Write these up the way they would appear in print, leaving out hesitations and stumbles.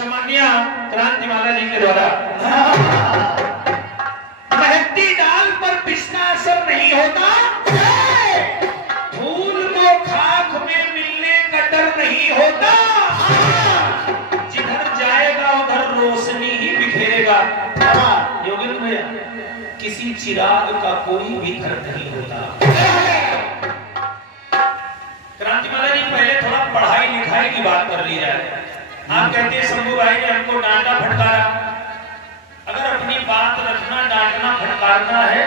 क्षमानिया क्रांतिमाला जी के द्वारा महती डाल पर पिसना असर नहीं होता, फूल को खाक में मिलने का डर नहीं होता, जिधर जाएगा उधर रोशनी ही बिखेरेगा। योगेंद्र भैया, किसी चिराग का कोई भी घर नहीं होता। क्रांतिमाला जी, पहले थोड़ा पढ़ाई लिखाई की बात कर ली जाए। आप कहते हैं शंभू भाई ने हमको डांटा फटकारा। अगर अपनी बात रखना, डांटना, फटकारना है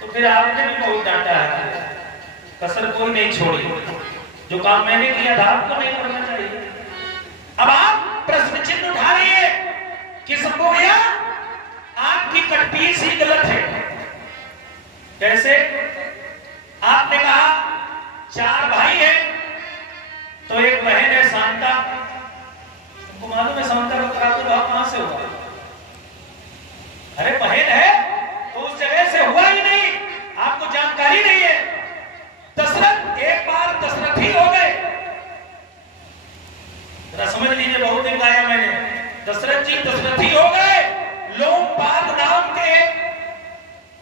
तो फिर आपने भी बहुत डांटा है, कसर कोई नहीं छोड़ी। जो काम मैंने किया था आपको नहीं करना चाहिए। अब आप प्रश्न चिन्ह उठा रही है कि शंभू भैया आपकी कटपीस ही गलत है। कैसे? आपने कहा 4 भाई हैं तो एक बहन है शांता। तुमको मालूम है शांता का प्रादुर्भाव कहां से हुआ? अरे बहन है तो उस जगह से हुआ ही नहीं, आपको जानकारी नहीं है। दशरथ एक बार दशरथ ही हो गए। जरा समझ लीजिए, बहुत दिन गाया मैंने। दशरथ जी दशरथ ही हो गए। लोमपाद नाम के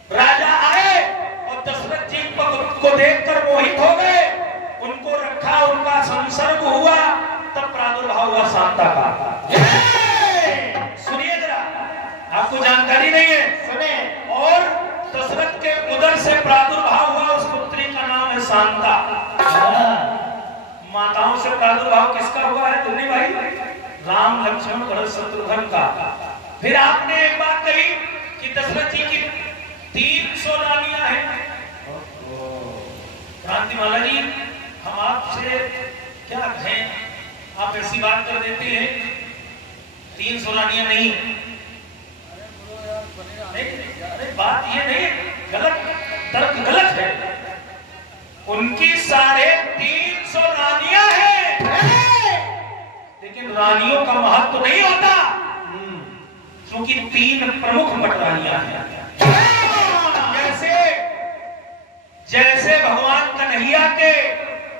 राजा आए और दशरथ जी को देखकर मोहित हो गए, उनको रखा, उनका संसर्ग हुआ, तब प्रादुर्भाव हुआ शांता का। सुनिए जरा, आपको जानकारी नहीं है, सुने। और दशरथ के उदर से प्रादुर्भाव हुआ, उस पुत्री का नाम है शांता। माताओं से प्रादुर्भाव किसका हुआ है दुल्ली भाई? राम लक्ष्मण भरत शत्रुघ्न का। फिर आपने एक बात कही कि दशरथ जी की 300 रानियां हैं। क्रांतिमाला जी, हम आपसे क्या कहें, आप ऐसी बात कर देते हैं। 300 रानियां नहीं, अरे बात ये नहीं, गलत तर्क गलत है। उनकी 350 रानियां हैं, लेकिन रानियों का महत्व नहीं होता, क्योंकि 3 प्रमुख पटरानियां हैं। जैसे भगवान कन्हैया के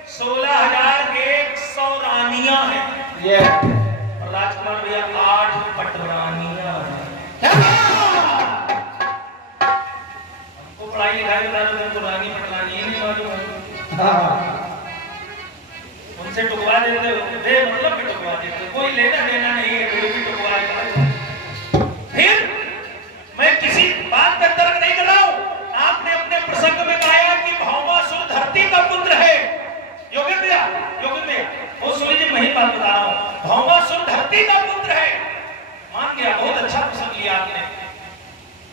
16,100 रानियां हैं, राजकुमार भैया 8 पटरानियां हैं। हमको पढ़ाई लिखाई बता दो, तुमको रानी पटरानी नहीं मालूम। उनसे टुकवा देते हो, मतलब भी टुकवा देते, कोई लेना देना नहीं है, कोई भी टुकवा देता। फिर मैं किसी बात का तर्क नहीं कर रहा हूं। आपने अपने प्रसंग में कहा कि भौमासुर धरती का पुत्र है। योगेंद्र भैया, वो सुनिए जी, मैं ही बात बता रहा हूं। भौमासुर धरती का पुत्र है, मान गया, बहुत अच्छा प्रसंग लिया आपने।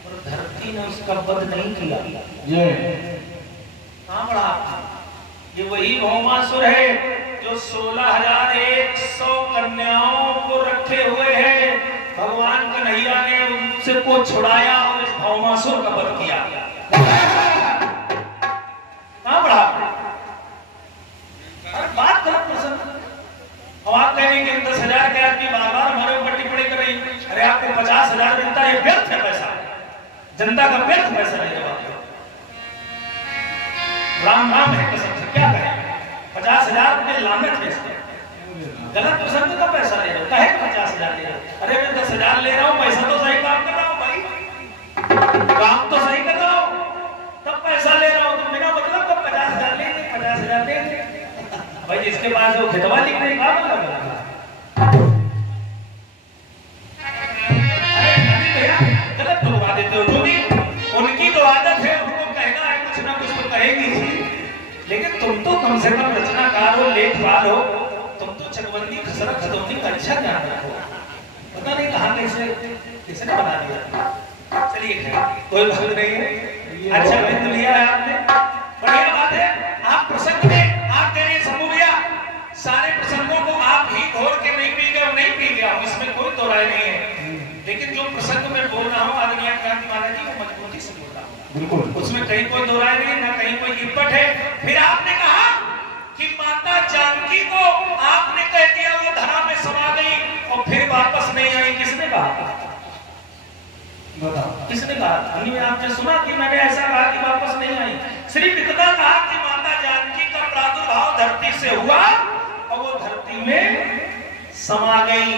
और धरती ने उसका वध नहीं किया। कहां पढ़ा? ये वही भौमासुर है जो 16,100 कन्याओं को रखे हुए है। भगवान कन्हैया ने उनसे को छुड़ाया और इस भौमासुर का वध किया। कहां पढ़ा? बात गलत प्रसंग। अब आप कहेंगे 10,000 के आदमी बार-बार हमारे ऊपर टिप्पणी कर रही, अरे आपको 50,000 मिलता है, ये व्यर्थ है पैसा, जनता का व्यर्थ पैसा है। राम राम है कसम से, क्या कहें, 50,000 रुपये लानत है इसमें। गलत प्रसंग का पैसा ले रहा है, 50,000 ले रहा। अरे मैं 10,000 ले रहा हूँ, पैसा तो सही काम कर रहा हूँ भाई, काम तो सही कर रहा हूँ, तब पैसा ले रहा हूँ। तो मेरा मतलब तो 50,000 ले, 50,000 ले भाई। जिसके पास वो खितवा लिखने का मतलब, गलत बुलवा देते हो। क्योंकि उनकी तो आदत है, उनको कहना है कुछ ना कुछ तो कहेगी, लेकिन तुम तो कम से कम रचनाकार हो, लेखपाल हो, तुम तो चकबंदी खसरा खतौनी का अच्छा ज्ञान रखो। पता नहीं कहां किसने बना दिया। चलिए कोई बात नहीं है, अच्छा बिंदु लिया है आपने, बढ़िया बात है। आप प्रसंग में आप कह रहे हैं शंभू भैया, सारे प्रसंगों को आप ही घोर के नहीं पी गए, नहीं पी गया, इसमें कोई दो राय नहीं है। लेकिन जो प्रसंग में बोल रहा हूँ आदरणीय क्रांतिमाला जी, वो मजबूती से बोल रहा हूँ, बिल्कुल उसमें कहीं कोई दो राय नहीं, ना कहीं कोई इब्बत है। फिर आपने कहा कि माता जानकी को आपने कह दिया वो धरा में समा गई और फिर वापस नहीं आई। किसने कहा? किसने कहा? आपने सुना कि मैंने ऐसा कहा कि वापस नहीं आई? सिर्फ इतना कहा कि माता जानकी का प्रादुर्भाव धरती से हुआ और वो धरती में समा गई।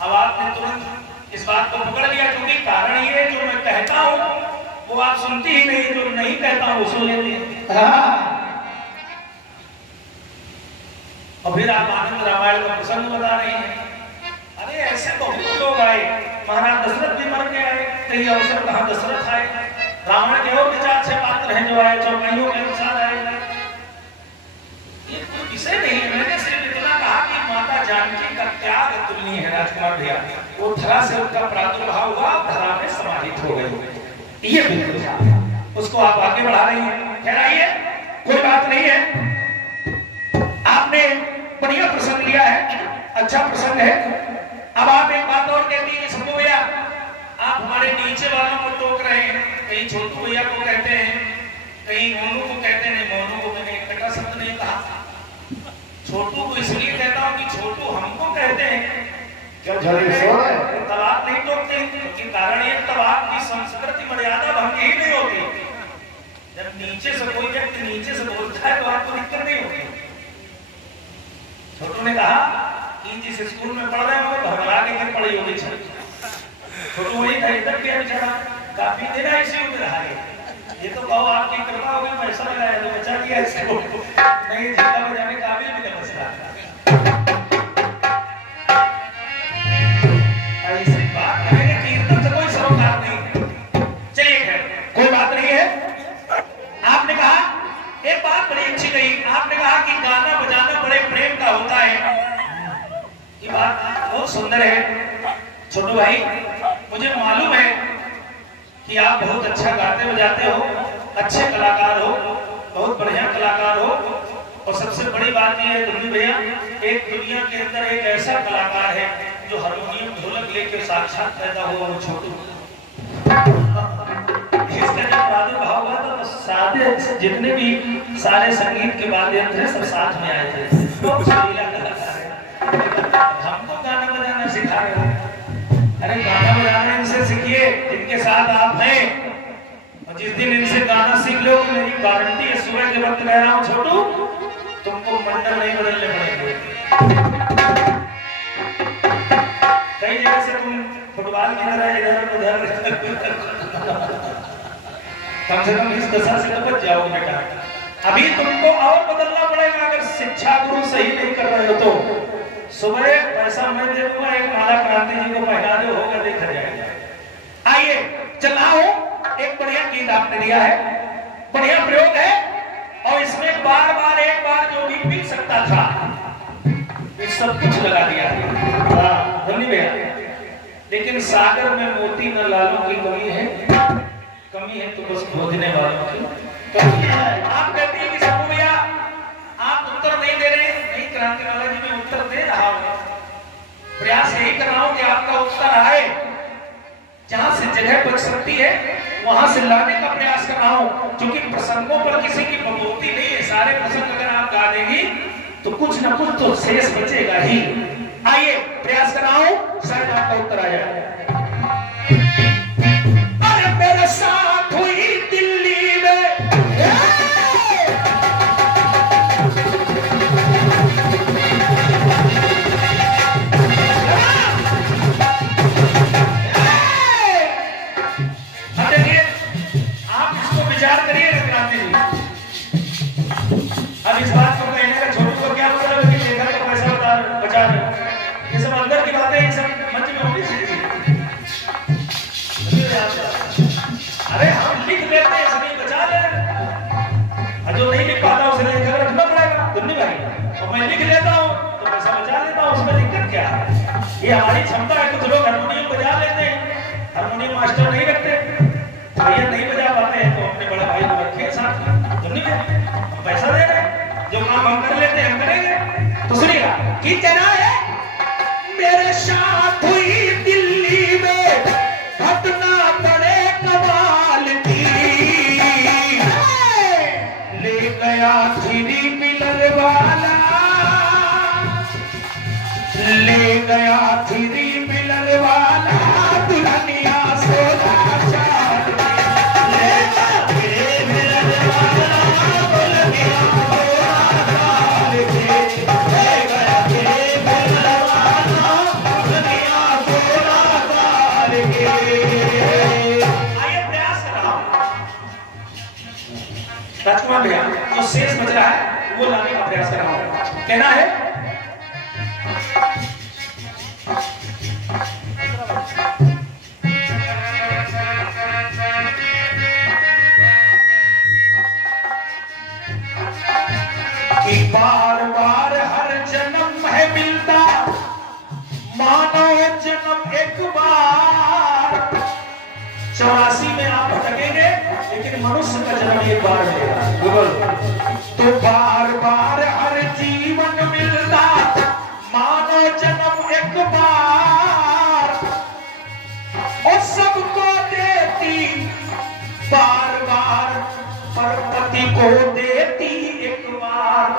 अब आपने तुरंत इस बात को पकड़ लिया, क्योंकि कारण ये जो मैं कहता हूँ वो आप सुनती ही नहीं, जो नहीं कहता हूँ वो सुन लेती है। और फिर आप आनंद रामायण का प्रसंग बता रहे हैं। अरे ऐसे बहुत लोग आए, महाराज दशरथ भी मर के आए, कई अवसर कहा दशरथ आए, रावण के और विचार से पात्र हैं जो आए, चौपाइयों के अनुसार आए। ये कोई विषय नहीं है, मैंने सिर्फ इतना कहा कि माता जानकी का त्याग तुलनीय है राजकुमार भैया। वो धरा से उनका प्रादुर्भाव हुआ, धरा में समाहित हो गई, ये बिल्कुल था। उसको आप आगे बढ़ा रही हैं, ठहराइए, कोई बात नहीं है। आपने बढ़िया प्रसंग लिया है, अच्छा प्रसंग है। अब आप एक बात और कहती है शंभू भैया, आप हमारे नीचे वालों को टोक रहे हैं, कहीं छोटू भैया को कहते हैं, कहीं मोनू को कहते हैं। मोनू को मैंने एक कटा शब्द नहीं कहा, छोटू को इसलिए कहता हूँ कि छोटू हमको कहते हैं तलाक नहीं टोकते, क्योंकि कारण ये तलाक की संस्कृति मर्यादा भंग ही नहीं होती। जब नीचे से कोई व्यक्ति नीचे से बोलता है तो आपको दिक्कत नहीं होती। छोटू ने कहा कि जिस स्कूल में पढ़ रहे हो भरभरा के गिर पड़ी होगी। छोटू वही था, इधर के बेचारा काफी देना इसी में रहा है। ये तो कहो आपकी कृपा होगी, पैसा लगाया तो बचा दिया इसको, नहीं जिंदा बजाने काबिल भी नहीं बचता। ऐसी बात है, कीर्तन से कोई सरोकार नहीं। चलिए खैर कोई बात नहीं है। आपने कहा एक बात बड़ी अच्छी कही, आपने कहा कि गाना बजाना बड़े प्रेम का होता है। ये बात बहुत सुंदर है छोटू भाई, मुझे मालूम है कि आप बहुत अच्छा गाते बजाते हो, अच्छे कलाकार हो, बहुत बढ़िया कलाकार हो। और सबसे बड़ी बात यह है धुनी भैया, एक दुनिया के अंदर एक ऐसा कलाकार है जो हारमोनियम ढोलक लेके साक्षात पैदा हुआ, वो छोटू। इसका जब प्रादुर्भाव हुआ तो सारे जितने भी सारे संगीत के वाद्य यंत्र सब साथ में आए थे। हमको गाना बजाना सिखा रहे हो, अरे गाना बजाना इनसे सीखिए जिनके साथ आप हैं। और जिस दिन इनसे गाना सीख लो, मेरी गारंटी है, सुबह के वक्त कह रहा हूँ छोटू, तुमको मंडल नहीं बदलने पड़ेंगे। कई जगह से तुम फुटबॉल खेल रहे इधर उधर, कम से कम इस दशा से तो बच जाओगे बेटा। अभी तुमको और बदलना पड़ेगा, अगर शिक्षा गुरु सही नहीं कर रहे हो तो। सुबह पैसा मैं दे दूंगा, एक माला क्रांति जी को पहना दो, होगा देखा जाएगा। आइए चलाओ, एक बढ़िया गीत आपने दिया है, बढ़िया प्रयोग है, और इसमें बार बार एक बार जो भी मिल सकता था वो सब कुछ लगा दिया है। धन्यवाद। लेकिन सागर में मोती न लालों की कमी है, कमी है तो बस खोजने वालों की कमी है। आप कहते हैं कि शंभू भैया आप उत्तर नहीं दे रहे, नहीं क्रांति वाला जी मैं उत्तर दे रहा हूँ, प्रयास यही कर रहा हूँ कि आपका उत्तर आए, जहां से जगह बच सकती है वहां से लाने का प्रयास कर रहा हूँ। क्योंकि प्रसंगों पर किसी की बबूती नहीं है, सारे प्रसंग अगर आप गा देंगी तो कुछ ना कुछ तो शेष बचेगा ही। आइए प्रयास कर रहा हूँ, शायद आपका उत्तर आ जाए। अरे मेरे साथ हुई दिल्ली में विचार करिए क्रांति जी। अब इस बात को कहने का छोटू को क्या मतलब कि लेखक का पैसा बचा रहे हो, ये सब अंदर की बातें ये सब मंच में होनी चाहिए। अरे हम लिख लेते हैं, सभी बचा ले रहे, जो नहीं लिख पाता उसे लेकर रखना पड़ेगा। धन्य भाई, और मैं लिख लेता हूँ तो पैसा बचा लेता हूँ, उसमें दिक्कत क्या है? ये हमारी क्षमता है। कुछ लोग हारमोनियम बजा लेते हैं, हारमोनियम मास्टर नहीं रखते, भैया नहीं बजा पाते हैं तो अपने बड़े भाई को रखे साथ, हम पैसा दे रहे हैं, जो काम हम कर लेते हैं हम करेंगे। तो सुनिएगा, गीत कहना है मेरे साथ हुई दिल्ली में घटना बड़े कमाल की, ले गया थ्री व्हीलर वाला, ले गया थ्री व्हीलर वाला दुल्हनिया सोना शेष बच रहा है वो लाने का प्रयास करना होगा। कहना है कि बार बार हर जन्म है मिलता मानव जन्म एक बार। 84 में आप भटकेंगे लेकिन मनुष्य का जन्म एक बार मिलेगा। तो बार बार हर जीवन मिलता मानव जन्म एक बार और सबको देती बार बार पर पति को देती एक बार।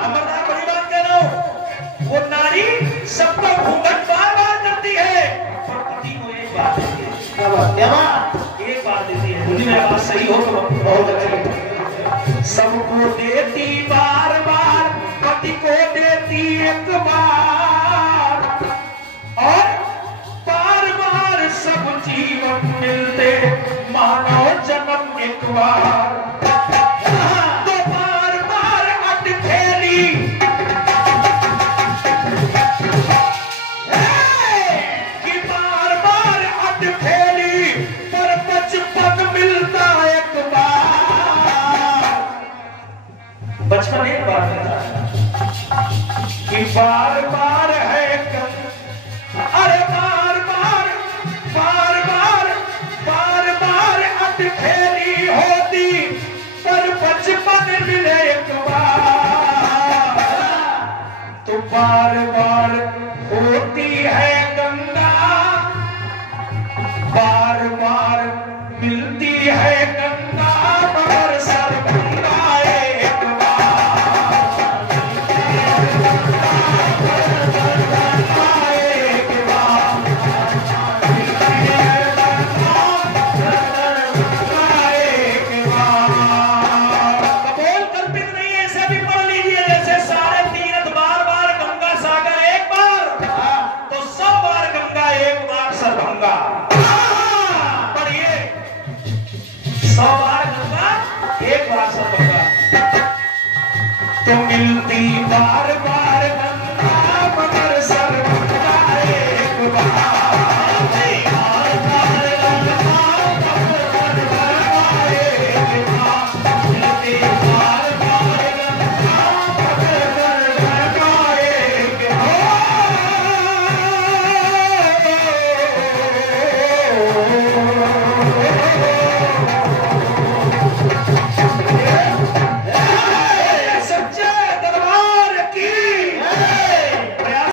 खबरदार बड़ी बात कह रहा हूं, वो नारी सबको घूंघट बार बार करती है पर पति को एक बार देती है। एक बार देती है। मुझे मेरी बात सही हो तो बहुत अच्छी। सबको देती बार बार पति को देती एक बार और बार बार सब जीवन मिलते मानव जन्म एक बार। तो बार बार अटखेली कि बार बार अटखेली पर बचपन मिलता एक बार। बचपन एक बार मिलता है कि बार बार है अरे बार बार बार बार बार बार अटखेली होती पर बचपन मिले एक बार। तो बार बार होती है